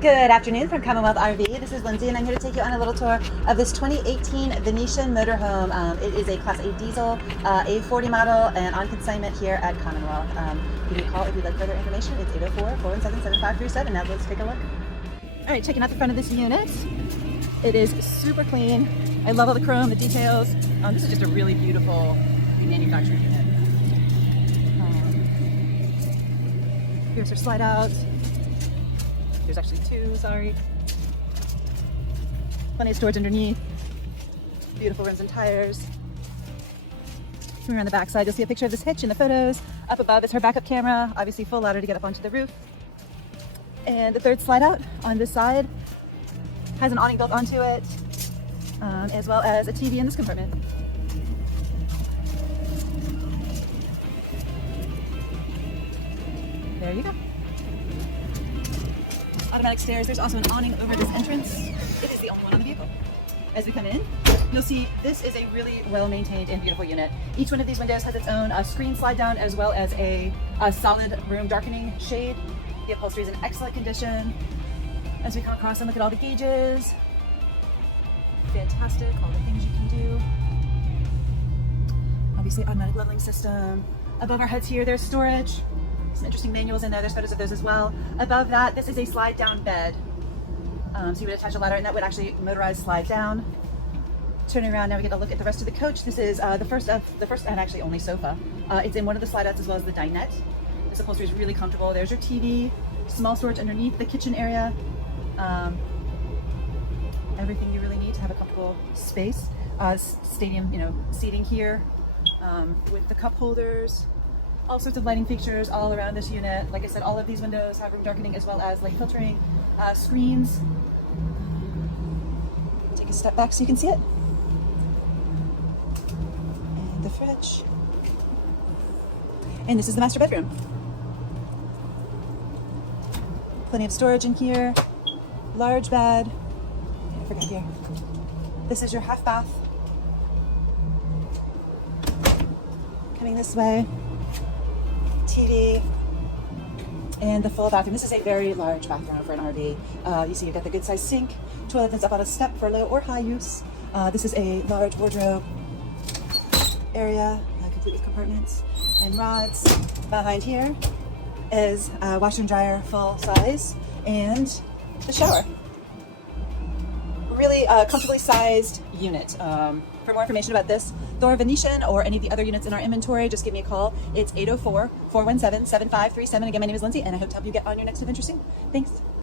Good afternoon from Commonwealth RV. This is Lindsay and I'm here to take you on a little tour of this 2018 Venetian motorhome. It is a Class A diesel, A40 model, and on consignment here at Commonwealth. Give me a call if you'd like further information. It's 804-417-7537. Now let's take a look. All right, checking out the front of this unit. It is super clean. I love all the chrome, the details. This is just a really beautiful manufactured unit. Here's her slide out. There's actually two, sorry. Plenty of storage underneath. Beautiful rims and tires. Coming around the back side, you'll see a picture of this hitch in the photos. Up above is her backup camera, obviously full ladder to get up onto the roof. And the third slide out on this side has an awning built onto it, as well as a TV in this compartment. There you go. Automatic stairs. There's also an awning over this entrance. It is the only one on the vehicle. As we come in, you'll see this is a really well-maintained and beautiful unit. Each one of these windows has its own screen slide down, as well as a solid room darkening shade. The upholstery is in excellent condition. As we come across and look at all the gauges, fantastic, all the things you can do. Obviously automatic leveling system. Above our heads here, there's storage. Some interesting manuals in there. There's photos of those as well. Above that, this is a slide down bed. So you would attach a ladder and that would actually motorized slide down. Turning around, now we get a look at the rest of the coach. This is the first and actually only sofa. It's in one of the slide outs as well as the dinette. This upholstery is really comfortable. There's your TV, small storage underneath the kitchen area. Everything you really need to have a comfortable space. Stadium, seating here with the cup holders. All sorts of lighting features all around this unit. Like I said, all of these windows have room darkening as well as light filtering, screens. Take a step back so you can see it. And the fridge. And this is the master bedroom. Plenty of storage in here. Large bed. I forgot here. This is your half bath. Coming this way. TV, and the full bathroom. This is a very large bathroom for an RV. You see you've got the good sized sink, toilet that's up on a step for low or high use. This is a large wardrobe area, complete with compartments and rods. Behind here is a washer and dryer full size and the shower. Really comfortably sized unit. For more information about this Thor Venetian or any of the other units in our inventory, just give me a call. It's 804-417-7537. Again, my name is Lindsay, and I hope to help you get on your next adventure soon. Thanks.